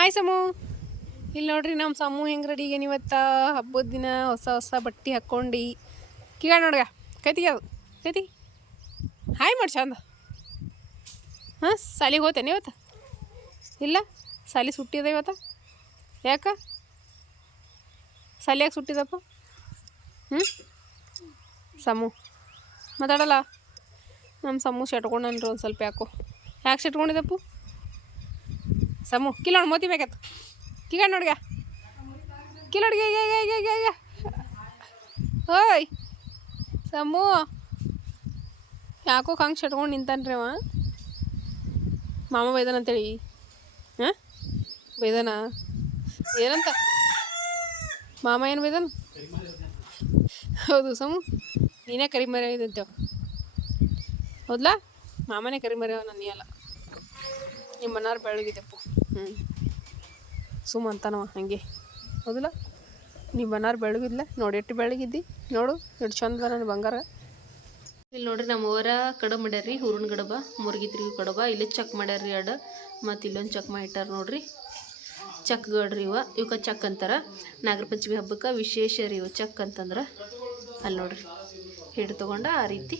Hi ಸಮು. ಇಲ್ಲಿ ನೋಡ್ರಿ ನಮ್ಮ ಸಮೂಹ ಹೆಂಗೆ ರೆಡಿ ಏನು ಇವತ್ತು? ಹಬ್ಬದ ದಿನ ಹೊಸ ಹೊಸ ಬಟ್ಟೆ ಹಾಕ್ಕೊಂಡು. ಕೀಗ ನೋಡ್ಗ ಕೈತಿ ಅದು ಕೈತಿ ಹಾಯ್ ಮಾಡಿ ಚಂದ ಹಾಂ ಸಾಲಿಗೆ ಹೋತೇನೆ ಇವತ್ತು? ಇಲ್ಲ ಸಾಲಿ ಸುಟ್ಟಿದೆ ಇವತ್ತು? ಯಾಕ? ಸಾಲಿ ಯಾಕೆ ಸುಟ್ಟಿದಪ್ಪ? ಹ್ಞೂ ಸಮು. ಮಾತಾಡಲ್ಲ? ನಮ್ಮ ಸಮು ಶಟ್ಕೊಂಡನ್ರಿ ಒಂದು ಸ್ವಲ್ಪ ಯಾಕೋ. ಯಾಕೆ ಶಟ್ಕೊಂಡಿದ್ದಪ್ಪು ಸಮು ಕಿಲೋಣ ಮೋತಿ ಬೇಕತ್ತು ಕಿಗ ನೋಡ್ಗ. ಕಿಲೋಡ್ಗೆ ಓಯ್. ಸಮು. ಯಾಕೋ ಹಂಗೆ ಶಟ್ಕೊಂಡು ನಿಂತಾನ್ರಿ ಅವ? ಮಾಮ ಬೈದಾನ ಅಂತೇಳಿ. ಹಾಂ? ಬೈದಾನ? ಏನಂತ? ಮಾಮ ಏನು ಬೈದಾನ? ಹೌದು ಸಮು. ನೀನೇ ಕರಿಮರಿ ಇದಂತೇವ ಹೌದ್ಲಾ? ಮಾಮನೇ ಕರಿಮರಿಯವ ನನ್ನ ಅಲ್ಲ. ನಿಮ್ಮ ಮನಾರು ಬೆಳಗಿದ್ದೆಪ್ಪು ಹ್ಞೂ ಸುಮ್ಮ ಅಂತಾನವ ಹಾಗೆ. ಹೌದಲ್ಲ? ನೀ ಬನ್ನಾರ ಬೆಳಗಿದ್ಲ ನೋಡಿ ಎಷ್ಟು ಬೆಳಗಿದ್ದಿ. ನೋಡು ಎಷ್ಟು ಚಂದ ನನ್ನ ಬಂಗಾರ. ಇಲ್ಲಿ ನೋಡ್ರಿ ನಮ್ಮ ಊರ ಕಡಬ ಮಾಡ್ಯಾರ್ರಿ ಹೂರ್ಣ ಗಡಬ ಮುರ್ಗಿದ್ರಿ ಕಡಬ. ಇಲ್ಲಿ ಚಕ್ ಮಾಡ್ಯಾರ್ರಿ ಎರಡು ಮತ್ತು ಇಲ್ಲೊಂದು ಚಕ್ ಮಾಡಿಟ್ಟಾರ ನೋಡ್ರಿ. ಚಕ್ಗಡ್ರಿ ಇವ ಇವಕ್ಕೆ ಚಕ್ ಅಂತಾರ. ನಾಗರ ಪಂಚಮಿ ಹಬ್ಬಕ್ಕೆ ವಿಶೇಷ ರೀ ಇವ ಚಕ್ ಅಂತಂದ್ರೆ. ಅಲ್ಲಿ ನೋಡ್ರಿ ಹಿಟ್ಟು ತೊಗೊಂಡು ಆ ರೀತಿ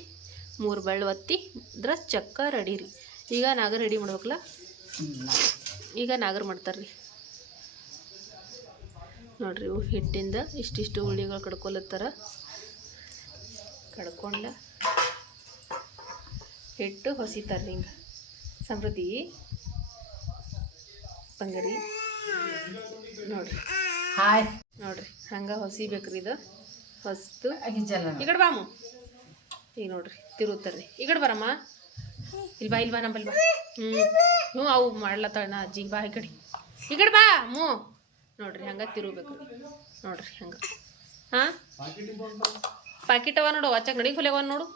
ಮೂರು ಬೆಳ್ಳು ಒತ್ತಿ ಇದ್ರ ಚಕ್ಕ ರೆಡಿ ರೀ. ಈಗ ನಾಗ ರೆಡಿ ಮಾಡ್ಬೇಕಲ್ಲ? ಈಗ ನಾಗರ ಮಾಡ್ತಾರ್ರಿ. ನೋಡ್ರಿ ಇವು ಹಿಟ್ಟಿಂದ ಇಷ್ಟಿಷ್ಟು ಉಳ್ಳಿಗಳು ಕಡ್ಕೊಲತ್ತಾರ. ಕಡ್ಕೊಂಡ ಹಿಟ್ಟು ಹೊಸಿತಾರ ಹಿಂಗೆ. ಸಮೃದ್ಧಿ. ಬಂಗರಿ ನೋಡ್ರಿ. ಹಾಯ್. ನೋಡ್ರಿ. ಹಂಗೆ ಹೊಸಿಬೇಕ್ರಿ ಇದು. ಹೊಸ್ತು. ಈ ಕಡೆ ಬಾಮು. ಈಗ ನೋಡ್ರಿ ತಿರುತ್ತಾರ್ರಿ ಈ ಕಡೆ ಬರಮ್ಮ. ಇಲ್ಲಿ ಬಾ ನಂಬಲ್ ಬಾ ಹ್ಞೂ ಹ್ಞೂ, ಅವು ಮಾಡ್ಲತ್ತಾಳ ಅಜ್ಜಿ. ಬಾ, ಈ ಕಡೆ. ಈ ಕಡೆ ಬಾ ಮೂ ನೋಡ್ರಿ, ಹಂಗೆ ತಿರುಬೇಕು ನೋಡ್ರಿ, ಹಂಗೆ. ಹಾಂ? ಪಾಕಿಟ್ ಅವ ನೋಡು ಅಚ್ಚಕ್ ನಡಿ ಹೊಲೆ ಅವ ನೋಡು.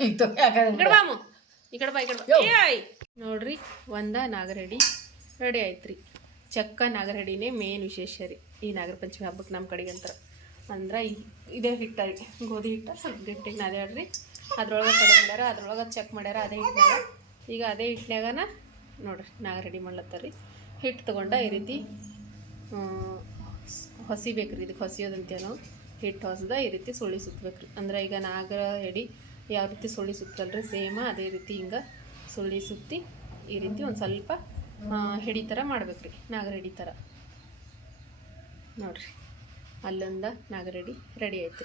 ಈ ಬಾ ಈ ಕಡೆ ಬಾ, ಈ ಕಡೆ ಬಾ. ಏಯ್ ನೋಡ್ರಿ, ಒಂದ ನಾಗರಡಿ ರೆಡಿ ಆಯ್ತ್ರಿ. ಚಕ್ಕ ನಾಗರಡಿನೇ ಮೇನ್ ವಿಶೇಷ ರೀ. ಈ ನಾಗರ ಪಂಚಮಿ ಹಬ್ಬಕ್ಕೆ ನಮ್ಮ ಕಡೆಗೆ ಅಂತಾರೆ ಅಂದ್ರೆ ಇದೇ ಹಿಟ್ಟ ಗೋಧಿ ಹಿಟ್ಟ, ಸ್ವಲ್ಪ ಗಟ್ಟಿಗೆ ನಾದ್ಯಾಡ್ರಿ ಅದ್ರೊಳಗೆ ಕಡೆ ಮಾಡ್ಯಾರ, ಅದ್ರೊಳಗೆ ಚೆಕ್ ಮಾಡ್ಯಾರ, ಅದೇ ಹಿಟ್ನಾಗ ಈಗ ಅದೇ ಹಿಟ್ನಾಗನ ನೋಡ್ರಿ, ನಾಗ ರೆಡಿ ಮಾಡ್ಲತ್ತರಿ ರೀ. ಹಿಟ್ಟು ತೊಗೊಂಡ ಈ ರೀತಿ ಹೊಸಿಬೇಕ್ರಿ ಇದಕ್ಕೆ ಹೊಸಿಯೋದಂತೇನೋ ಹಿಟ್ಟು ಹೊಸದ ಈ ರೀತಿ ಸುಳ್ಳಿ ಸುತ್ತಬೇಕ್ರಿ ಅಂದ್ರೆ ಈಗ ನಾಗರ ಎಡಿ ಯಾವ ರೀತಿ ಸುಳ್ಳಿ ಸುತ್ತಲ್ರಿ ಸೇಮ ಅದೇ ರೀತಿ ಹಿಂಗೆ ಸುಳ್ಳಿ ಸುತ್ತಿ ಈ ರೀತಿ ಒಂದು ಸ್ವಲ್ಪ ಹಿಡಿ ಥರ ಮಾಡ್ಬೇಕ್ರಿ ನಾಗರಡಿ ಥರ ನೋಡ್ರಿ, ಅಲ್ಲೊಂದ ನಾಗರಡಿ ರೆಡಿ ಆಯ್ತು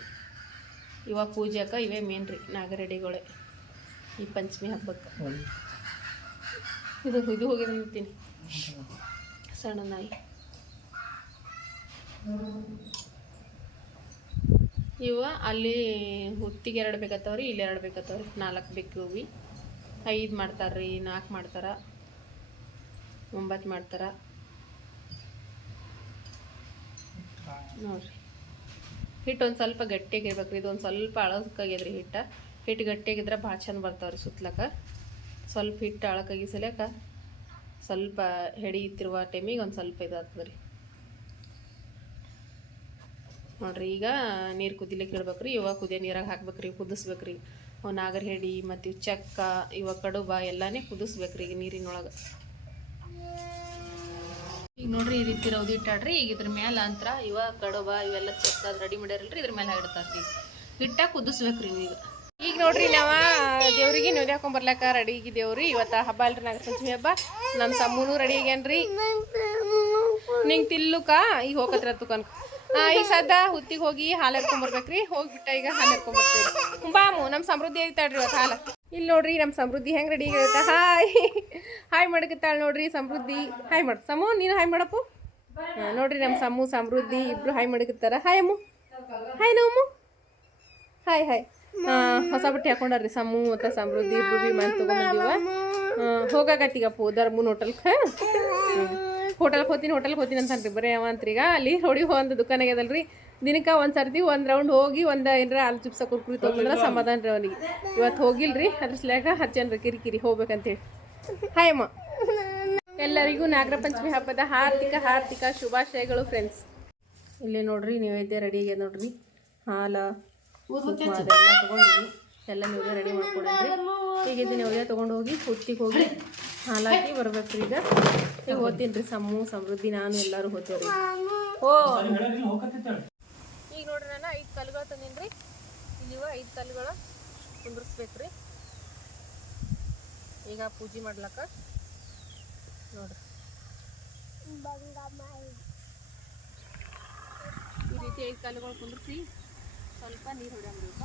ಇವಾಗ ಪೂಜೆಗೆ ಇವೇ ಮೇನ್ ರೀ, ನಾಗರಡಿಗಳೇ. ಈ ಪಂಚಮಿ ಹಬ್ಬಕ್ಕೆ. ಇದು ಇದು ಹೋಗಿ ನಿಂತೀನಿ. ಸಣ್ಣ ನಾಯಿ. ಇವ ಅಲ್ಲಿ ಹುತ್ತಿಗೆ ಎರಡು ಬೇಕತ್ತವ್ರಿ ಇಲ್ಲಿ ಎರಡು ಬೇಕತ್ತವ್ರಿ ನಾಲ್ಕು ಬೇಕು ಹೂವಿ ಐದು ಮಾಡ್ತಾರ್ರಿ ನಾಲ್ಕು ಮಾಡ್ತಾರ. ಒಂಬತ್ತು ಮಾಡ್ತಾರ. ನೋಡ್ರಿ. ಹಿಟ್ಟು ಒಂದು ಸ್ವಲ್ಪ ಗಟ್ಟಿಯಾಗಿರ್ಬೇಕು ರೀ ಇದೊಂದು ಸ್ವಲ್ಪ ಅಳಕಾಗ್ಯದ್ರಿ ಹಿಟ್ಟು. ಹಿಟ್ಟು ಗಟ್ಟಿಯಾಗಿದ್ರೆ ಭಾಳ ಚಂದ ರೀ ಸುತ್ತಲಕ್ಕ ಸ್ವಲ್ಪ ಹಿಟ್ಟು ಅಳಕಾಗಿಸಲಕ್ಕ ಸ್ವಲ್ಪ ಹೆಡಿ ತಿರುವ ಟೈಮಿಗೆ ಒಂದು ಸ್ವಲ್ಪ ಇದಾಗ್ತದೆ ರೀ ನೋಡ್ರಿ, ಈಗ ನೀರು ಕುದಿಲಿಕ್ಕೆ ಇಡ್ಬೇಕು ರೀ ಇವಾಗ ಕುದಿಯೋ ನೀರಾಗ ಹಾಕ್ಬೇಕು ರೀ ಕುದಿಸ್ಬೇಕು ರೀ ಅವು ನಾಗರ ಹೆಡಿ ಮತ್ತು ಇವು ಚಕ್ಕ ಇವಾಗ ಕಡುಬ ಎಲ್ಲಾನೇ ಕುದಿಸ್ಬೇಕು ರೀ ನೀರಿನೊಳಗೆ. ಈಗ ನೋಡ್ರಿ ಈ ರೀತಿ ರೌದಿ ಇಟ್ಟಾಡ್ರಿ. ಈಗ ಇದ್ರ ಮೇಲೆ ಅಂತರ ಇವ ಕಡಬ ಇವೆಲ್ಲ ಚಕ್ಕ ರೆಡಿ ಮಾಡ್ಯಾರಲ್ರಿ, ಇದ್ರ ಮೇಲೆ ಇಡ್ತಾರ್ರಿ ಇಟ್ಟ ಕುದಿಸ್ಬೇಕ್ರಿ ಈಗ ಈಗ ನೋಡ್ರಿ ನಾವ ದೇವ್ರಿಗೆ ನೀವು ಹಾಕೊಂಬರ್ಲಾಕ ರೆಡಿ ದೇವ್ರಿ. ಇವತ್ತ ಹಬ್ಬ ಅಲ್ರಿ ನಾಗಪಂಚಮಿ ಹಬ್ಬ. ನಮ್ಮ ತಮ್ಮನು ರೆಡಿ ಆಗ್ಯಾನ್ರಿ. ನಿಂಗೆ ತಿಲ್ಲುಕ ಈಗ ಹೋಗತ್ರ ತುಕನ್ ಈಗ ಸದ್ದ ಹುತ್ತಿಗೆ ಹೋಗಿ ಹಾಲು ಎರ್ಕೊಂಬರ್ಬೇಕ್ರಿ ಹೋಗ್ಬಿಟ್ಟ ಈಗ ಹಾಲು ಎರ್ಕೊಂಬರ್ತೀವಿ ಬಾಮು ನಮ್ಮ ಸಮೃದ್ಧಿ ಐತಾಳ್ರಿ ಇವತ್ತು ಹಾಲು. ಇಲ್ಲಿ ನೋಡ್ರಿ ನಮ್ಮ ಸಮೃದ್ಧಿ ಹೆಂಗೆ ರೆಡಿ ಆಗಿರುತ್ತೆ. ಹಾಯ್ ಹಾಯ್ ಮಾಡಕತ್ತಾಳ ನೋಡ್ರಿ, ಸಮೃದ್ಧಿ. ಹಾಯ್ ಮಾಡು ಸಮು, ನೀನು ಹಾಯ್ ಮಾಡಪ್ಪು? ಹಾಂ, ನೋಡ್ರಿ ನಮ್ಮ ಸಮು, ಸಮೃದ್ಧಿ ಇಬ್ಬರು ಹಾಯ್ ಮಾಡಕತ್ತಾರ. ಹಾಯ್ ಅಮ್ಮು. ಹಾಯ್ ನಮ್ಮು ಹಾಯ್ ಹಾಯ್ ಹಾಂ, ಹೊಸ ಬಟ್ಟೆ ಹಾಕೊಂಡಾರ್ರಿ ಸಮು ಮತ್ತು ಸಮೃದ್ಧಿ ಇಬ್ರು ಬಿ ಮನೆ ತೊಗೊಂಬಂದಿವ ಹೋಗಾಕತ್ತೀಗಪ್ಪ ಧರ್ಮೂನ್ ಹೋಟೆಲ್ಗೆ ಹೋಟೆಲ್ಗೆ ಹೋಗ್ತೀನಿ ಹೋಟೆಲ್ಗೆ ಹೋಗ್ತೀನಿ ಅಂತನ್ರಿ ಬರೀ ಅವ ಅಂತ್ರೀಗ. ಅಲ್ಲಿ ಹೊಡಿ ಒಂದು ದುಕಾನ್ ಆಗ್ಯದಲ್ರಿ ದಿನಕ್ಕೆ ಒಂದು ಸರ್ತಿ ಒಂದು ರೌಂಡ್ ಹೋಗಿ ಒಂದು ಏನರ ಹಾಲು ಚಿಪ್ಸ ಕುರ್ಕುರಿ ತೊಗೊಂಡ್ರೆ ಸಮಾಧಾನ ರೀ ಅವನಿಗೆ. ಇವತ್ತು ಹೋಗಿಲ್ರಿ ಅದ್ರ ಸಲ್ಯಾಗ ಹಚ್ಚನ್ರಿ ಕಿರಿಕಿರಿ ಹೋಗ್ಬೇಕಂತೇಳಿ. ಹಾಯ್ ಅಮ್ಮ. ಎಲ್ಲರಿಗೂ ನಾಗರ ಪಂಚಮಿ ಹಬ್ಬದ ಹಾರ್ದಿಕ ಹಾರ್ದಿಕ ಶುಭಾಶಯಗಳು ಫ್ರೆಂಡ್ಸ್ ಇಲ್ಲಿ ನೋಡ್ರಿ ನೈವೇದ್ಯ ರೆಡಿ ಆಗ್ಯದ ನೋಡ್ರಿ. ಹಾಲ ಅದೆಲ್ಲ ಎಲ್ಲ ನೀವೇ ರೆಡಿ ಮಾಡ್ಕೊಡ್ರಿ ಈಗ ಇದನ್ನ ನೈವೇದ್ಯ ತೊಗೊಂಡು ಹೋಗಿ ಹುತ್ತಿಗೆ ಹೋಗಿ ಹಾಲಾಕಿ ಬರ್ಬೇಕ್ರಿ ಈಗ. ಈಗ ಓದ್ತೀನಿ ಸಮ್ಮು ಸಮೃದ್ಧಿ ನಾನು ಎಲ್ಲರೂ ಓದ್ತೇವ್ರಿ ಓ ಈಗ ನೋಡ್ರಿ ನಾನು ಐದು ಕಲ್ಗಳು ತಂದೀನಿ ರೀ ಇಲ್ಲಿವ ಐದು ಕಲ್ಗಳು ಕುಂದ್ರಿಸ್ಬೇಕ್ರಿ ಈಗ ಪೂಜೆ ಮಾಡ್ಲಕ್ಕ? ನೋಡ್ರಿ. ಈ ರೀತಿ ಐದು ಕಲ್ಲುಗಳು ಕುಂದ್ರಿಸಿ ಸ್ವಲ್ಪ ನೀರು ಹೊಡ್ಯಂಬಿಡಪ್ಪ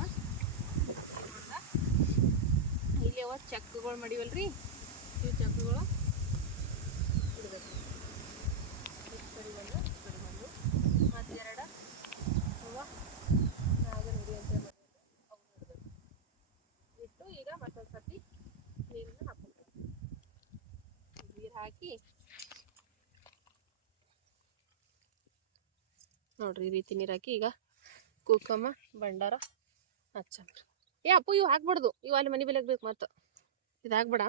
ಇಲ್ಲಿ ಅವ ಚಕ್ಕಗಳು ಮಾಡಿವಲ್ರಿ. ಇವು ಚಕ್ಕಗಳು ಇಡ್ಬೇಕು ಈ ಕಡೆ ಒಂದು ಈ ಕಡೆ ಒಂದು ಮತ್ತು ಎರಡು ಹೂವ ನಾಗ ನುಡಿ ಅಂತ ಮಾಡಿದ್ರೆ ಅವು ಇಡಬೇಕು ಇಟ್ಟು ಈಗ ಮತ್ತೊಂದು ಸರ್ತಿ ನೀರನ್ನು ಹಾಕ್ಬೇಕು ನೀರು ಹಾಕಿ ನೋಡ್ರಿ ಈ ರೀತಿ ನೀರು ಹಾಕಿ ಈಗ ಕುಕ್ಕಮ್ಮ ಬಂಡಾರ ಹಚ್ಚಂಬ್ರಿ. ಏ ಅಪ್ಪು, ಇವು ಹಾಕ್ಬಾರ್ದು. ಇವು ಅಲ್ಲಿ ಮನೆ ಬೆಲೆಗ್ಬೇಕು ಮತ್ತು. ಇದು ಹಾಕ್ಬೇಡ.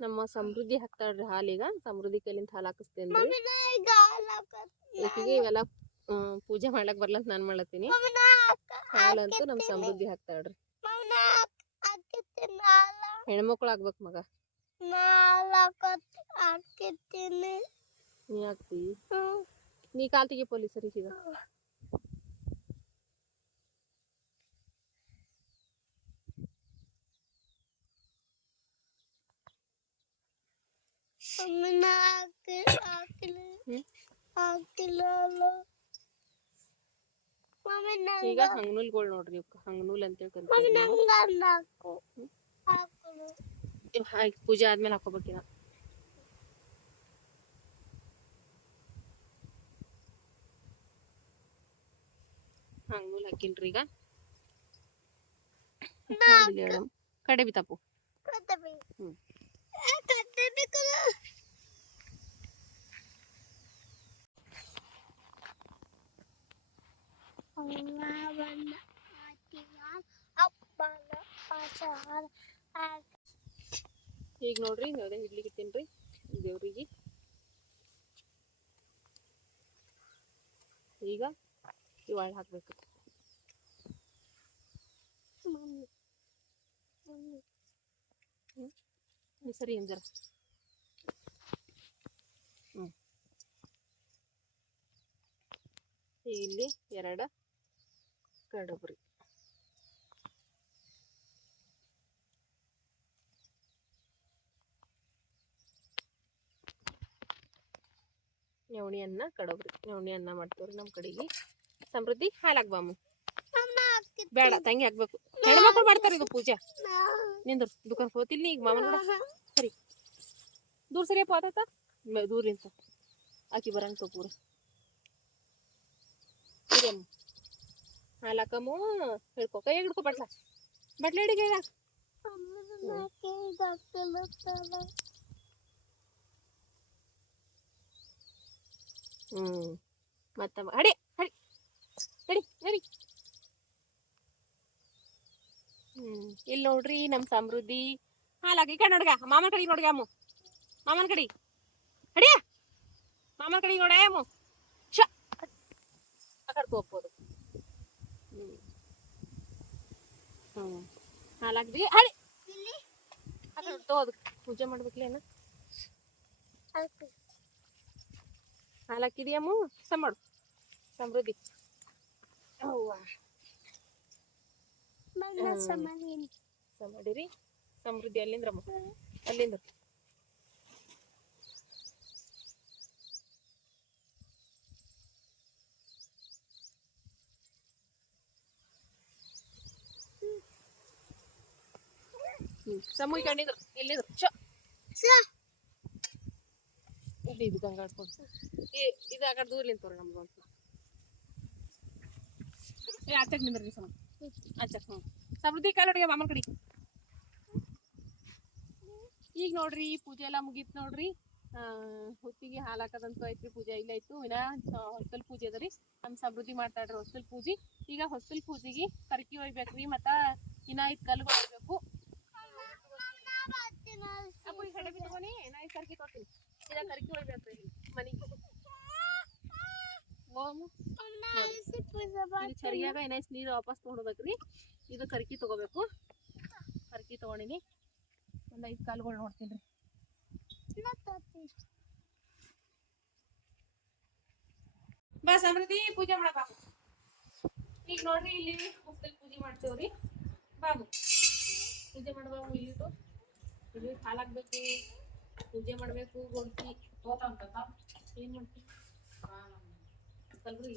ನಮ್ಮ ಸಮೃದ್ಧಿ ಹಾಕ್ತಾಳ್ರಿ ಹಾಲೀಗ ಸಮೃದ್ಧಿ ಕೈಲಿಂದ ಹಾಲು ಹಾಕಿಸ್ತೇನೆ ಈಕಿಗೆ ಇವೆಲ್ಲ ಆ, ಪೂಜೆ ಮಾಡ್ಲಕ್ ಬರ್ಲ ಅಂತ ನಾನು ಮಾಡ್ಲತ್ತೀನಿ. ಹಾಲಂತೂ ನಮ್ಮ ಸಮೃದ್ಧಿ ಹಾಕ್ತಾಳ್ರಿ ಹೆಣ್ಮಕ್ಳು ಆಗ್ಬೇಕು ಮಗ. ನೀ ಹಾಕ್ತಿ? ನೀ ಕಾಲ್ ತೆಗಿ ಪೊಲೀಸರಿಗೆ ಈಗ. ಈಗ ಹಂಗನೂಲ್ಗಳು ನೋಡ್ರಿ ಇವಕ್ಕ ಹಂಗನೂಲ್ ಅಂತೇಳಿ ಕರಿತೀವಿ ನಾವು. ಇವ್ ಹಾಕಿ ಪೂಜೆ ಆದ್ಮೇಲೆ ಹಾಕೋಬೇಕಿನ ಹಂಗನೂಲ್ ಹಾಕಿನ್ರಿ ಈಗ ಇಲ್ಲಿ ಹೇಳು. ಕಡೆ ಬಿತ್ತಪ್ಪು ಹ್ಮ್. ಈಗ ನೋಡ್ರಿ ಅದೇ ಇಡ್ಲಿಗೆ ಇಟ್ಟೇನ್ರಿ ದೇವ್ರಿಗೆ ಈಗ ಇವಾಳ ಹಾಕ್ಬೇಕು ಈ ಸರಿ ಜರ ಹ್ಮ್. ಇಲ್ಲಿ ಎರಡು ಕಡಬ್ರಿ. ನವಣಿ ಅನ್ನ, ಕಡಬ್ರಿ. ನವಣಿ ಅನ್ನ ಮಾಡ್ತೇವ್ರಿ ನಮ್ಮ ಕಡೆಗೆ. ಸಮೃದ್ಧಿ ಹಾಲು ಹಾಕ್ಬಾಮು ಬೇಡ ತಂಗಿ ಹಾಕ್ಬೇಕು ಹೆಣ್ಮಕ್ಳು ಮಾಡ್ತಾರೆ ಇದು ಪೂಜೆ. ನಿಂದ್ರು ದುಕಾನ್ ಹೋತಿಲ್ಲ ಈಗ ಮಾಮನ ಕೂಡ. ಸರಿ. ದೂರ ಸರಿಯಪ್ಪ ಆತಾತ? ದೂರ ನಿಂತ. ಆಕಿ ಬರಂಗ ತಗೋರ ಸರಿ ಅಮ್ಮ. ಹಾಲು ಹಾಕಮ್ಮು ಹಿಡ್ಕೊ. ಕೈ ಹಿಡ್ಕೊ ಬಟ್ಲ. ಬಟ್ಲ ಹಿಡಿಗೆ ಹ್ಮ್. ಮತ್ತಮ್ಮ ಅಡಿ ಅಡಿ. ನಡಿ ನಡಿ. ಹ್ಮ್ ಇಲ್ಲಿ ನೋಡ್ರಿ ನಮ್ ಸಮೃದ್ಧಿ. ಹಾಲಾಗಿ ಈ ಕಡೆ ನೋಡ್ಗ, ಮಾಮನ ಕಡೆ ನೋಡ್ಗ, ಅಮ್ಮ. ಮಾಮನ ಕಡೆ. ಅಡಿಯ! ಮಾಮನ ಕಡೆ ನೋಡ, ಅಮ್ಮ. ಶ ಆ ಕಡೆ ಹೋಗ್ಬೋದು ಹ್ಮ್. ಆ ಕಡೆ ತಗೋದು ಪೂಜೆ ಮಾಡ್ಬೇಕಲೇನ ಹಾಲು ಹಾಕಿದ್ಯಮ್ಮ ಸ ಮಾಡು. ಸಮೃದ್ಧಿ. ಅವ್ವ ಸ ಮಾಡಿರಿ ಸಮೃದ್ಧಿ ಅಲ್ಲಿಂದ್ರಮ್ಮ ಅಲ್ಲಿಂದ್ರ ಹ್ಮ್ ಸಮೂಹ ಕಂಡಿದ್ರು ಇಲ್ಲಿದ್ರು ಚ ಇಲ್ಲಿ ಇದು ಗಂಗಾ ಆಡ್ಕೊಂಡು ಇದು ಆ ಕಡೆ ದೂರ ನಿಂತವ್ರಿ ನಮ್ದು ಅಂತ ಏ ಆಚಕ್ ನಿಂದ್ರಿ ಸಮ ಆಚಕ್ ಹ್ಞೂ ಸಮೃದ್ಧಿ ಕಾಲೊಡಿಗೆ ಮಾಮನ ಕಡೆ ಈಗ ನೋಡ್ರಿ ಪೂಜೆ ಎಲ್ಲ ಮುಗೀತು ನೋಡ್ರಿ. ಆ, ಹೊತ್ತಿಗೆ ಹಾಲು ಹಾಕೋದಂತೂ ಐತ್ರಿ ಪೂಜೆ ಇಲ್ಲ ಆಯ್ತು ಇನ್ನ ಹೊಸ್ತಲ್ ಪೂಜೆ ಅದ ರೀ. ನಮ್ಮ ಸಮೃದ್ಧಿ ಮಾಡ್ತಾಳ್ರಿ ಹೊಸ್ತಲ್ ಪೂಜೆ. ಈಗ ಹೊಸ್ತಲ್ ಪೂಜೆಗೆ ಕರ್ಕಿ ಒಯ್ಬೇಕ್ರಿ ಮತ್ತ ಇನ್ನ ಐದು ಕಲ್ಲು ಒಯ್ಬೇಕು ಅಪ್ಪು ಈ ಕಡೆ ತಗೋನಿ ನಾ ಈ ಕರ್ಕಿ ತೊಗೊತೀನಿ ಇದ ಕರ್ಕಿ ಹೋಗ್ಬೇಕ್ರಿ ಮನಿಗೆ. ಓಮ್ ಇದು ಚರಿಯಾಗ ಏನೈಸ್ ನೀರು ವಾಪಸ್ ತೊಗೊಳ್ಬೇಕ್ರಿ ಇದು ಕರ್ಕಿ ತಗೋಬೇಕು. ಕರ್ಕಿ ತಗೊಂಡಿನಿ. ಒಂದ್ ಐದು ಕಾಲುಗಳು ನೋಡ್ತೀನಿ. ಬಾ ಸಮೃದ್ಧಿ, ಪೂಜೆ ಮಾಡಪ್ಪ ಈಗ ನೋಡ್ರಿ ಇಲ್ಲಿ ಮುಕ್ತಲ್ ಪೂಜೆ ಮಾಡ್ತೇವ್ರಿ. ಬಾಬು ಪೂಜೆ ಮಾಡ್ಬಾಬು ಇಲ್ಲಿಟ್ಟು ಇಲ್ಲಿ ಹಾಲಾಕ್ಬೇಕು ಪೂಜೆ ಮಾಡ್ಬೇಕು ಗೊಡ್ತಿ ಏನ್ ಮಾಡ್ತಿ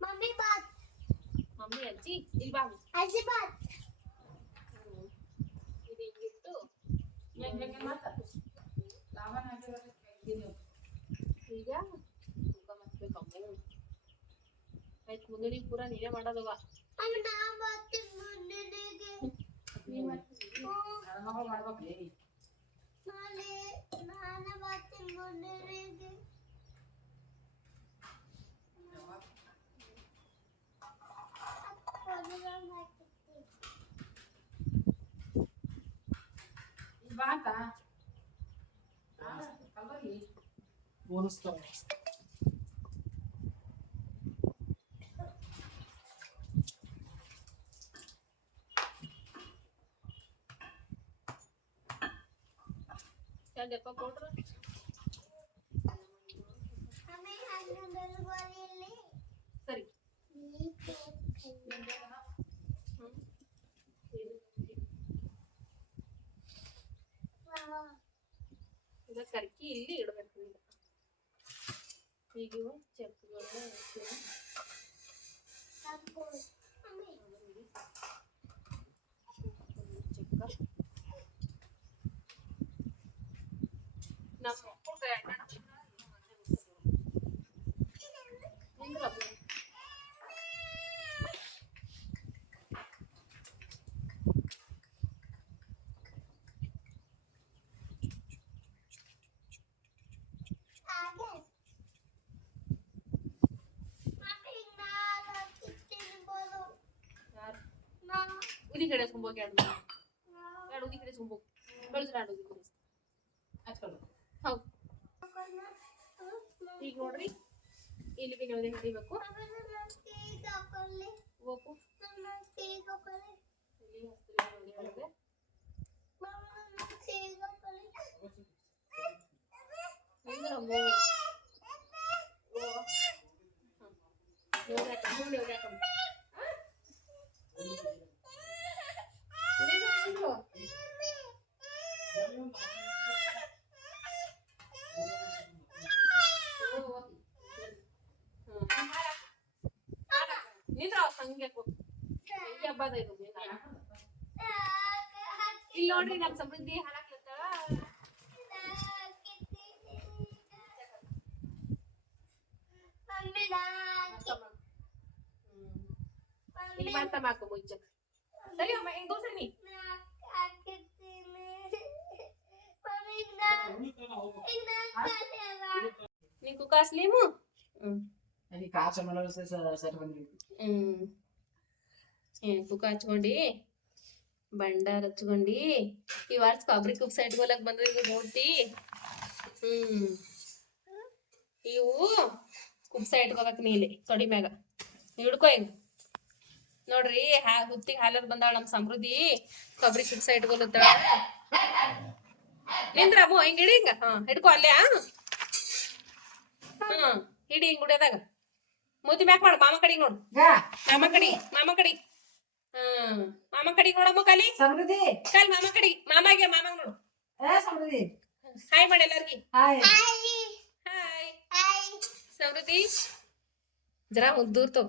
ಕಲ್ರಿ ಬಾ ಮಮ್ಮಿ ಅಜ್ಜಿ ಇಲ್ಲಿ ಬಾಬು ಹ್ಮ್. ಇದು ಹಿಂಗಿಟ್ಟು ಈಗ ಮುಖ ಮಸ್ಬೇಕು ಅಮ್ಮ ಆಯ್ತು ಮುಂದೆ ನೀವು ಪೂರ ನೀವೇ ಮಾಡೋದವ ನೀವ್ ಮಾಡ್ತೀರಿ? ಚಂದಪ್ಪ ಕೊಡ್ರು ಸರಿ ಹ್ಮ್. ಇದು- ಈಗ ಕರ್ಕಿ ಇಲ್ಲಿ ಇಡ್ಬೇಕು ಈಗ ಈಗ ಇವು ಚಕ್ಗಳನ್ನ ಇಡ್ತೀನಿ. ಒಂದು ಚಕ್ಕ ನಮ್ಮ ಮಕ್ಕಳು ಎಣ್ಣೆ ಹಚ್ಚಿಲ್ಲ, ಇನ್ನೂ ಮನೆ ಮುಗ್ಸೋದು. ನಿಂದ್ರಪ್ಪ. ಯಾರು ಉದಿ ಕಡೆ ಸುಂಬೋಗಿ ಎರಡು ಎರಡು ಉದಿ ಕಡೆ ಸುಂಬೋಗಿ ಬೆಳೆಸ್ರ ಎರಡು ಉದಿ ಕಡೆ ಹೌದು ಈಗ ನೋಡ್ರಿ ಇಲ್ಲಿ ಬಿ ನವದೆ ಹಿಡಿಬೇಕು ಹೋಗು ಇಲ್ಲಿ ಹಸ್ತಿಲ್ಲ ನವದೆ ಒಳಗೆ ನಿಂದ್ರಮ್ಮ ನೋಡ್ರಿ ನಮ್ ಸಮೃದ್ಧಿ ಹಾಳಾಗ್ಲತ್ತಾಳ ಇಲ್ಲಿ ಮಾತ್ರ ಮಾಕು ಮುಚ್ಚ ಸರಿ ಅಮ್ಮ ಹೆಂಗ್ ದೋಸೆ ನೀ నీకు కాసలేము అది కాచమలో సరిపోయింది ಕುಕ್ ಹಚ್ಕೊಂಡಿ ಬಂಡಾರ್ ಹಚ್ಕೊಂಡಿ ಈ ವಾರ ಕೊಬ್ಬರಿ ಕುಕ್ ಸೈಡ್ ಹೋಲಕ್ ಬಂದ್ರೆ ಈಗ ಮೂರ್ತಿ ಹ್ಮ್ ಇವು ಕುಕ್ ಸೈಡ್ ಇಟ್ಕೋಬೇಕು ನೀಲಿ ತೊಡಿ ಮ್ಯಾಗ ಹಿಡ್ಕೊ ಹಿಂಗ್ ನೋಡ್ರಿ ಹಾ ಹುತ್ತಿಗೆ ಹಾಲದ್ ಬಂದಾಳ ನಮ್ ಸಮೃದ್ಧಿ ಕೊಬ್ಬರಿ ಕುಕ್ ಸೈಡ್ ಇಟ್ಕೊಲತ್ತಾಳ ನಿಂದ್ರಮ್ಮು ಹಿಂಗ್ ಹಿಡಿ ಹಿಂಗ ಹಾ ಹಿಡ್ಕೊ ಅಲ್ಲೇ ಹ್ಮ್ ಹಿಡಿ ಹಿಂಗ್ ಗುಡಿಯದಾಗ ಮೂತಿ ಮ್ಯಾಕ್ ಮಾಡು ಮಾಮ ಕಡೆಗ್ ನೋಡು ಮಾಮ ಕಡಿ ಮಾಮ ಕಡಿ ಹ್ಮ್. ಮಾಮ ಕಡಿಗ್ ನೋಡಮ್ಮ ಕಲಿ? ಸಮೃದ್ಧಿ. ಕಲ್ ಮಾಮ ಕಡೆಗೆ. ಮಾಮಾಗೆ ಮಾಮಾಗ ನೋಡು. ಏ ಸಮೃದ್ಧಿ. ಹಾಯ್ ಮಾಡಿ ಎಲ್ಲಾರ್ಗಿ. Hi hi hi Samruddhi. ಜರಾ ತೋ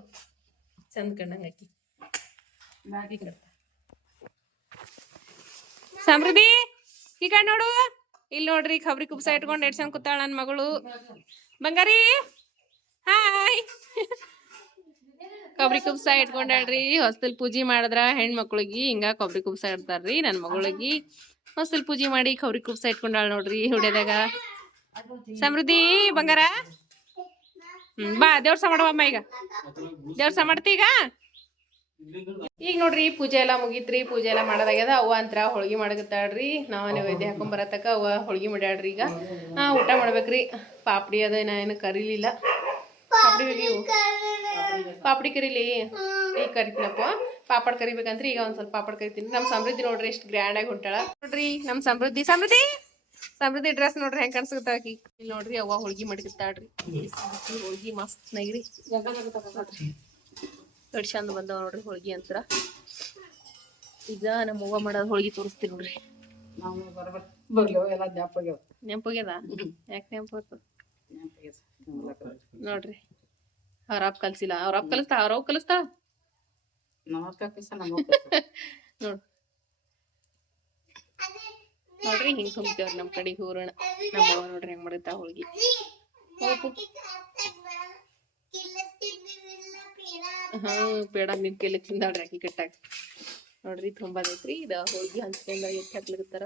ಚಂದ ಕಣ್ಣಂಗ ಹಾಕಿ. ಕಡೆ. ಸಮೃದ್ಧಿ ಈಗ ನೋಡು. ಇಲ್ಲಿ ನೋಡ್ರಿ ಖಬ್ರಿ ಕುಬ್ಸ ಇಟ್ಕೊಂಡು ಎಡ್ಸನ್ ಕೂತಾಳ ನನ್ನ ಮಗಳು. ಬಂಗಾರಿ ಹಾಯ್ ಕೊಬ್ಬರಿ ಕುಬ್ಸ ಇಟ್ಕೊಂಡಾಳ್ರಿ. ಹೊಸ್ತಲ್ ಪೂಜೆ ಮಾಡಿದ್ರ ಹೆಣ್ಮಕ್ಳಿಗೆ ಹಿಂಗ ಕೊಬ್ಬರಿ ಕುಬ್ಸ ಇಡ್ತಾರ್ರಿ. ನನ್ನ ಮಗಳಿಗೆ ಹೊಸಲ್ ಪೂಜೆ ಮಾಡಿ ಕೊಬ್ಬರಿ ಕುಬ್ಸ ಇಟ್ಕೊಂಡಾಳ ನೋಡ್ರಿ ಹುಡ್ಯದಾಗ ಸಮೃದ್ಧಿ, ಬಂಗಾರ? ಹ್ಮ್, ಬಾ, ದೇವ್ರ ಸಹ ಮಾಡವಮ್ಮ ಈಗ. ದೇವ್ರ ಸಹ ಮಾಡ್ತಿ ಈಗ? ಈಗ ನೋಡ್ರಿ ಪೂಜೆ ಎಲ್ಲ ಮುಗೀತ್ರಿ. ಪೂಜೆ ಎಲ್ಲ ಮಾಡೋದಾಗ್ಯದ. ಅವ್ವ ಅಂತ್ರ ಹೋಳ್ಗಿ ಮಾಡಕತ್ತಾಳ್ರಿ. ನಾವ ನೈವೇದ್ಯ ಹಾಕೊಂಡ್ ಬರತಕ್ಕ ಅವ್ವ ಹೋಳ್ಗಿ ಮಾಡ್ಯಾಳ್ರಿ ಈಗ. ಹಾ ಊಟ ಮಾಡ್ಬೇಕ್ರಿ. ಪಾಪಡಿ ಅದ ಏನ ಕರೀಲಿಲ್ಲ. ಪಾಪಡಿ ಪಾಪಡಿ ಕರಿಲಿ ಈಗ ಕರಿತೀನಪ್ಪ. ಪಾಪಡ್ ಕರಿಬೇಕಂದ್ರೆ ಈಗ ಒಂದ್ ಸ್ವಲ್ಪ ಪಾಪಡ್ ಕರಿತೀನಿ. ನಮ್ ಸಮೃದ್ಧಿ ನೋಡ್ರಿ ಎಷ್ಟು ಗ್ರ್ಯಾಂಡ್ ಆಗಿ ಹೊಂಟಾಳ. ನೋಡ್ರಿ ನಮ್ ಸಮೃದ್ಧಿ. ಸಮೃದ್ಧಿ! ಸಮೃದ್ಧಿ ಡ್ರೆಸ್ ನೋಡ್ರಿ ಹೆಂಗ್ ಕಾಣಿಸ್ತಾಕಿ ಆಕಿ? ಇಲ್ಲಿ ನೋಡ್ರಿ ಅವ್ವ ಹೋಳ್ಗಿ ಮಾಡಿರ್ತಾಳ್ರಿ ಹೋಳ್ಗಿ ಮಸ್ತ್ ನೈರಿ. ದೊಡ್ಡ ಚಂದ ಬಂದವ ನೋಡ್ರಿ ಹೋಳ್ಗಿ ಅಂತರ. ಈಗ ನಮ್ಮ ಅವ್ವ ಮಾಡೋದ್ ಹೋಳ್ಗಿ ತೋರಿಸ್ತೀನಿ ನೋಡ್ರಿ. ನಾವು ಬರಬರ್ ಬರ್ಲಿವ ಎಲ್ಲ ಜ್ಞಾಪ ಆಗ್ಯಾವ. ನೆಂಪೋಗ್ಯದ ಯಾಕೆ ನೆಂಪು. ನೋಡ್ರಿ. ಅವ್ರ ಅಪ್ಪ ಕಲ್ಸಿಲ್ಲ. ಅವ್ರ ಅಪ್ಪ ಕಲಿಸ್ತಾ? ಅವ್ರ ಅವ್ ಕಲಿಸ್ತಾ. ನೋಡ್. ನೋಡ್ರಿ ಹಿಂಗ್ ತುಂಬ್ತೇವ್ರಿ ನಮ್ ಕಡೆ ಹೂರಣ. ನಮ್ಮ ನೋಡ್ರಿ ಹೆಂಗ್ ಮಾಡಿರ್ತಾ ಹೋಳ್ಗಿ. ಹಾ ಬೇಡ ನಿಮ್ ಕೇಳಿ ತಿಂದಾಳ್ರಿ ಅಕ್ಕಿ ಕಟ್ಟಾಗ. ನೋಡ್ರಿ ತುಂಬದೈತ್ರಿ. ಇದ ಹೋಳ್ಗಿ ಹಂಚ್ಕೊಂಡ ಎಷ್ಟ್ ಹಾಕ್ಲಿಕತ್ತಾರ.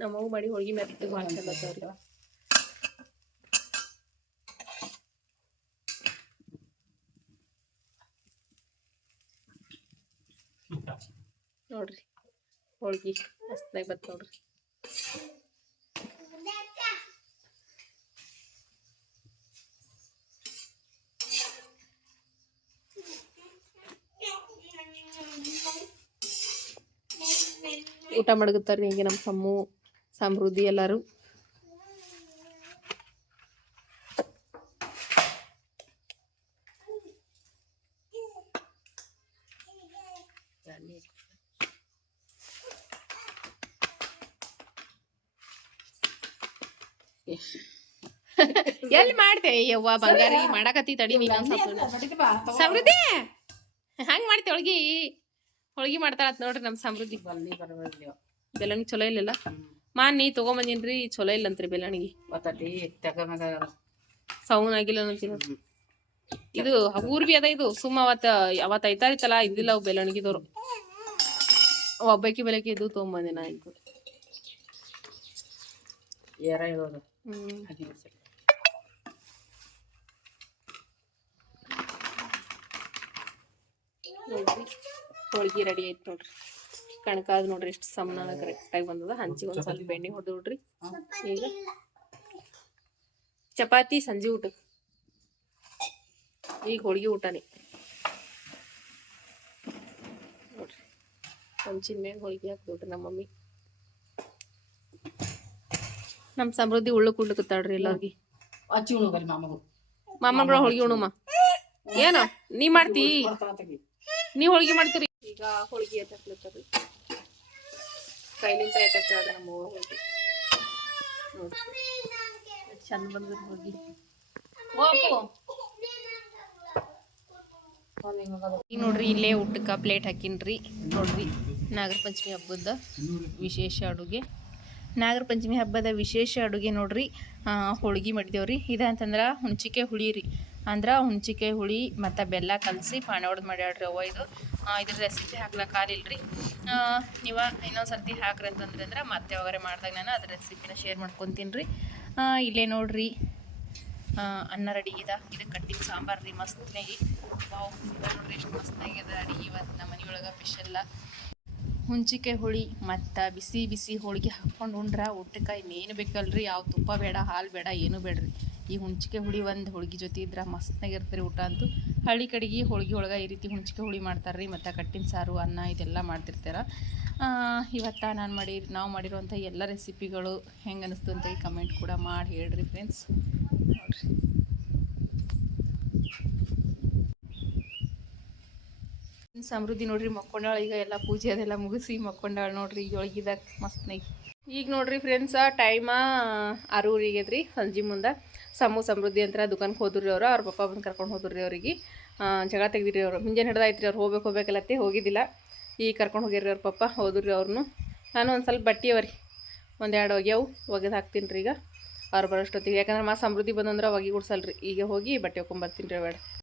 ನಮ್ಮವ್ ಮಾಡಿ ಹೋಳ್ಗಿ ಮೆತ್ತಗ್ ಮಾಡ್ಕೊಂಡತ್ತವ್ರಿ ನೋಡ್ರಿ ಹೋಳ್ಗಿ ಮಸ್ತಾಗಿ ಬತ್ ನೋಡ್ರಿ. ಊಟ ಮಾಡಕತ್ತಾರ್ರಿ ಹಿಂಗೆ ನಮ್ಮ ಸಮ್ಮು ಸಮೃದ್ಧಿ ಎಲ್ಲಾರು. ಎಲ್ಲಿ ಮಾಡ್ತೆ ಯವ್ವ ಬಂಗಾರಿ ಮಾಡಕತ್ತಿ ತಡಿ ನೀನ್ ಸಮೃದ್ಧಿ? ಹಂಗ್ ಮಾಡ್ತಿ ಹೋಳ್ಗಿ? ಹೋಳ್ಗಿ ಮಾಡ್ತಾಳತ್ ನೋಡ್ರಿ ನಮ್ ಸಮೃದ್ಧಿ. ಬಲ್ಲಿ ಬರಬರ್ಲಿವ. ಬೆಳವಣಿಗೆ ಚಲೋ ಇಲ್ಲಲ್ಲ? ಹ್ಮ್. ಮಾನ್ ನೀ ತಗೊಂಬಂದಿನ್ರಿ? ಚಲೋ ಇಲ್ಲ ಅಂತ್ರಿ ತೆಗಮ್ಯಾಗ ಸೌನ್ ಆಗಿಲ್ಲ. ಇದು ಊರ್ ಬಿ ಅದ ಇದು. ಸುಮ್ಮ ಅವತ್ತ ಅವತ್ತ ಐತಾರಿತ್ತಲ್ಲ ಇದ್ದಿಲ್ಲ ಅವು ಬೆಲ್ಲಣಿಗಿದವ್ರು ಒಬ್ಬಾಕಿ ಬೆಳಕಿ ಇದು ತೊಗೊಂಬಂದೆ ನಾ ಇದು. ಏರ ಇರೋದು. ಹೋಳ್ಗಿ ರೆಡಿ ಆಯ್ತು ನೋಡ್ರಿ. ಕಣಕಾದ್ ನೋಡ್ರಿ ಇಷ್ಟು ಸಮನಾಗ ಕರೆಕ್ಟಾಗಿ ಬಂದದ. ಹಂಚಿಗೆ ಒಂದ್ ಸ್ವಲ್ಪ ಎಣ್ಣೆ ಹೊಡೆದು ಬಿಡ್ರಿ. ಈಗ ಚಪಾತಿ ಸಂಜೆ ಊಟ. ಈಗ ಹೋಳಿಗೆ ಊಟನೇ. ನೋಡ್ರಿ ಹಂಚಿನ ಮ್ಯಾಗ ಹೋಳಿಗೆ ಹಾಕ್ಬಿಟ್ರಿ ನಮ್ಮ ಮಮ್ಮಿ. ನಮ್ಮ ಸಮೃದ್ಧಿ ಉಳ್ಳು ಕುಡ್ಲಕತ್ತಾಳ್ರಿ ಎಲ್ಲಾರ್ಗಿ. ಮಾಮನ ಹೋಳ್ಗಿ ಉಣುಮ. ಏನು? ನೀ ಮಾಡ್ತಿ? ನೀ ಹೋಳಿಗೆ ಮಾಡ್ತೀರಿ? ಈಗ ಹೋಳಿಗೆ ಎತ್ತಾಕ್ಲತ್ತಾರ್ರಿ ಕೈಲಿಂದ ಎತ್ತಾಕ್ತಾಳ್ರಿ ನಮ್ಮ ಹೋಳಿಗೆ. ನೋಡ್ರಿ ಚಂದ ಬಂದ್ರಿ ಹೋಳ್ಗಿ. ಈಗ ನೋಡ್ರಿ ಇಲ್ಲೇ ಊಟಕ್ಕೆ ಪ್ಲೇಟ್ ಹಾಕಿನ್ರಿ. ನೋಡ್ರಿ ನಾಗರ ಪಂಚಮಿ ಹಬ್ಬದ ವಿಶೇಷ ಅಡುಗೆ. ನಾಗರ ಪಂಚಮಿ ಹಬ್ಬದ ವಿಶೇಷ ಅಡುಗೆ ನೋಡ್ರಿ ಹೋಳಿಗೆ ಹೋಳ್ಗಿ ಮಾಡಿದೇವ್ರಿ. ಇದಂತಂದ್ರೆ ಹುಣ್ಚಿಕೆ ಹುಳಿ ರೀ. ಅಂದ್ರೆ ಹುಣ್ಚಿಕೆ ಹುಳಿ ಮತ್ತು ಬೆಲ್ಲ ಕಲಸಿ ಪಾಣಿ ಮಾಡ್ಯಾಡ್ರಿ ಅವ್ವ ಇದು. ಇದ್ರ ರೆಸಿಪಿ ಹಾಕ್ಲಕ್ಕೆ ಆಗಿಲ್ರಿ ನೀವು ಇನ್ನೊಂದು ಸರ್ತಿ ಹಾಕ್ರಿ ಅಂತಂದ್ರೆ ಅಂದ್ರೆ ಮತ್ತೆ ಯಾವಾಗಾರ ಮಾಡಿದಾಗ ನಾನು ಅದ್ರ ರೆಸಿಪಿನ ಶೇರ್ ಮಾಡ್ಕೊತೀನಿ. ರೀ ಇಲ್ಲೇ ನೋಡ್ರಿ. ಅನ್ನ ರೆಡಿ ಇದ. ಇದು ಕಟ್ಟಿನ ಸಾಂಬಾರು ರೀ ಮಸ್ತ್ನಾಗಿ ನೋಡ್ರಿ ಎಷ್ಟು ಮಸ್ತ್ನಾಗ್ಯದ ಅಡಿಗೆ ಇವತ್ತು ನಮ್ಮ ಮನೆಯೊಳಗೆ ಫಿಶೆಲ್ಲ ಹುಂಚಿಕಾಯಿ ಹುಳಿ ಮತ್ತು ಬಿಸಿ ಬಿಸಿ ಹೋಳಿಗೆ ಹಾಕ್ಕೊಂಡು ಉಂಡ್ರೆ ಊಟಕ್ಕೆ ಇನ್ನೇನು ಬೇಕಲ್ರಿ. ಯಾವ ತುಪ್ಪ ಬೇಡ, ಹಾಲು ಬೇಡ, ಏನೂ ಬೇಡ್ರಿ. ಈ ಹುಣ್ಚಿಕೆ ಹುಳಿ ಒಂದು ಹೋಳ್ಗೆ ಜೊತೆ ಇದ್ರೆ ಮಸ್ತ್ನಾಗಿರ್ತಾರೆ ಊಟ ಅಂತೂ. ಹಳ್ಳಿ ಕಡೆಗೆ ಹೋಳ್ಗೆ ಒಳಗೆ ಈ ರೀತಿ ಹುಣ್ಚಿಕೆ ಹುಳಿ ಮಾಡ್ತಾರೆ ರೀ ಮತ್ತು ಕಟ್ಟಿನ ಸಾರು, ಅನ್ನ ಇದೆಲ್ಲ ಮಾಡ್ತಿರ್ತಾರೆ. ಇವತ್ತು ನಾನು ಮಾಡಿ, ನಾವು ಮಾಡಿರುವಂಥ ಎಲ್ಲ ರೆಸಿಪಿಗಳು ಹೆಂಗೆ ಅನ್ನಿಸ್ತು ಅಂತ ಕಮೆಂಟ್ ಕೂಡ ಮಾಡಿ ಹೇಳ್ರಿ ಫ್ರೆಂಡ್ಸ್ ನೋಡ್ರಿ. ಸಮೃದ್ಧಿ ನೋಡ್ರಿ, ಮಕ್ಕೊಂಡಾಳ ಈಗ ಎಲ್ಲ ಪೂಜೆ ಅದೆಲ್ಲ ಮುಗಿಸಿ ಮಕ್ಕೊಂಡಾಳ ನೋಡ್ರಿ ಈಗ ಒಳಗಿದಾಗ ಮಸ್ತ್ನಾಗಿ. ಈಗ ನೋಡ್ರಿ ಫ್ರೆಂಡ್ಸ ಟೈಮ ಆರೂರಿಗೆ ಸಂಜೆ ಮುಂದೆ. ಸಮೂ ಸಮೃದ್ಧಿ ಅಂತ ದುಕಾನ್ಗೆ ಹೋದ್ರಿ ಅವರು, ಅವ್ರ ಪಪ್ಪ ಬಂದು ಕರ್ಕೊಂಡು ಹೋದ್ರಿ ಅವ್ರಿಗೆ. ಜಗ ಜಗಳ ತೆಗ್ದಿರಿ ಅವರು. ಮುಂಜಾನೆ ಹಿಡ್ದಾಯ್ತು ರೀ ಅವ್ರು, ಹೋಗ್ಬೇಕು ಹೋಗ್ಬೇಕಲ್ಲತ್ತೆ ಹೋಗಿದ್ದಿಲ್ಲ. ಈಗ ಕರ್ಕೊಂಡು ಹೋಗಿರಿ ಅವ್ರ ಪಪ್ಪ, ಹೋದ್ರಿ ಅವ್ರನ್ನು ನಾನು ಒಂದು ಸ್ವಲ್ಪ ಬಟ್ಟೆ ಅವರಿ ಒಂದೆರಡು ಒಗ್ಯಾವು, ಒಗೆದು ಹಾಕ್ತೀನಿ ರೀ ಈಗ. ಅವ್ರು ಬರೋಷ್ಟೊತ್ತಿಗೆ. ಯಾಕಂದ್ರೆ ಮಾ ಸಮೃದ್ಧಿ ಬಂದಂದ್ರೆ ಒಗಿ ಗುಡ್ಸಲ್ರಿ ಈಗ ಹೋಗಿ ಬಟ್ಟೆ ಹೋಗ್ಕೊಂಬರ್ತೀನಿ ರೀ ಬೇಡ